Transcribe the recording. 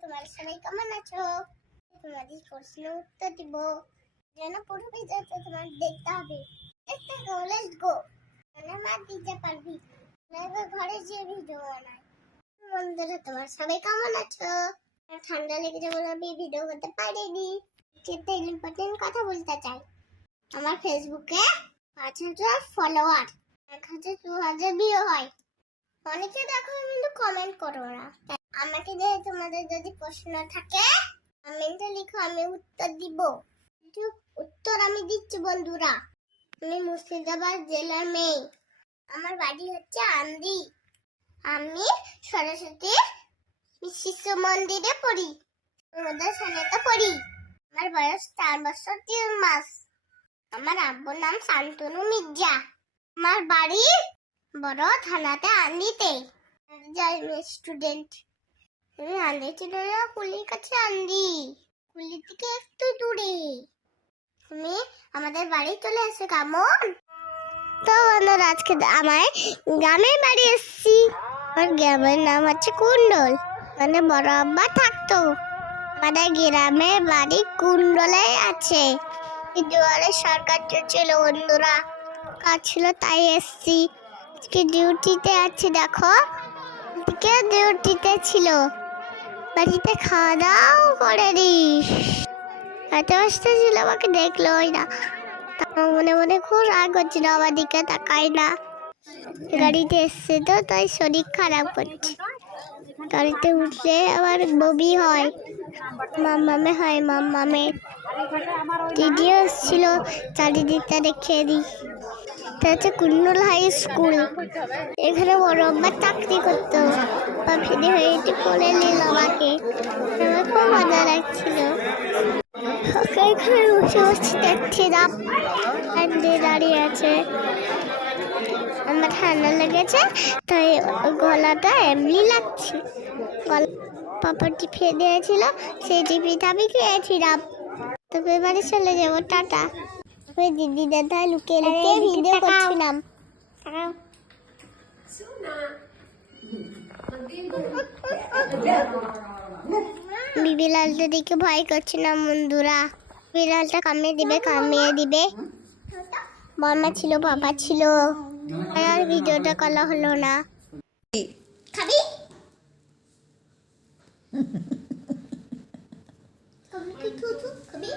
তোমার সবাই কেমন আছো? তোমাদের প্রশ্ন উত্তর দিব। যেন পুরো ভিডিওটা তোমার দেখতে হবে। দেখতে গো, লেটস গো। মানে মা দিতে পারবি। এবার ঘরে যে ভিডিও বানাই। বন্ধুরা তোমার সবাই কেমন আছো? ঠান্ডা লেগেছে বলে আমি ভিডিও করতে পারিনি। যেটা ইম্পর্টেন্ট কথা বলতে চাই। আমার ফেসবুকে 5,000 ফলোয়ার, 1,000-2,000 ভিউ হয়। অনেকে দেখো কিন্তু কমেন্ট করো না। আমাকে দিয়ে তোমাদের যদি প্রশ্ন থাকে কমেন্টে লিখো, আমি উত্তর দিব। উত্তর আমি দিচ্ছি বন্ধুরা। আমি মুর্শিদাবাদ জেলার মেয়ে। আমার বাড়ি হচ্ছে আন্দি। আমি সরস্বতী শিশু মন্দিরে পড়ি, সানেতে পড়ি। আমার বয়স 4 বছর 3 মাস। আমার আব্বুর নাম শান্তনু মির্জা। আমার বাড়ি বড় থানাতে আন্দিতে। যাই স্টুডেন্ট। আমি আন্দি ছিল কুলির কাছে আন্দি। কুলি থেকে একটু দূরে। তুমি আমাদের বাড়ি চলে এসো কেমন? তো বন্ধুরা আজকে আমার গ্রামের বাড়ি এসেছি। আমার গ্রামের নাম হচ্ছে কুণ্ডল, মানে বড় আব্বা থাকতো। আমাদের গ্রামের বাড়ি কুণ্ডলে আছে। দুয়ারে সরকার ছিল বন্ধুরা, কাজ ছিল তাই এসছি। আজকে ডিউটিতে আছে, দেখো আজকে ডিউটিতে ছিল। বাড়িতে খাওয়া দাওয়াও করে দিস। এত ব্যস্ত ছিল আমাকে দেখলোই না। মনে মনে খুব রাগ হচ্ছিল, আমার দিকে তাকাই না। গাড়িতে এসছে তো তাই শরীর খারাপ করছে। গাড়িতে উঠলে আবার বমি হয়, মাম্মামে হয়। মাম্মামের দিদিও এসেছিল, চারিদিকটা দেখিয়ে দিই। এটা হচ্ছে কুণ্ডল হাই স্কুল। এখানে বড় আব্বা চাকরি করতো। বা ফিরে হয়ে একটু কোলে নিল আমাকে। আমার খুব মজা লাগছিল। এখানে বসে বসে দেখছিলাম দাঁড়িয়ে আছে। আমার ঠান্ডা লেগেছে তাই গলাটা এমনি লাগছে। পাপা টিপে দিয়েছিল, সেই টিপিটা আমি খেয়েছিলাম। তবে এবারে চলে যাবো, টাটা। ওই দিদি দাদা লুকিয়ে লুকিয়ে ভিডিও করছিলাম। বিড়ালটা দেখে ভয় করছিলাম বন্ধুরা। বিড়ালটা কামিয়ে দিবে। মামা ছিল, বাবা ছিল। আর ভিডিওটা করা হলো না। খাবি? খাবি?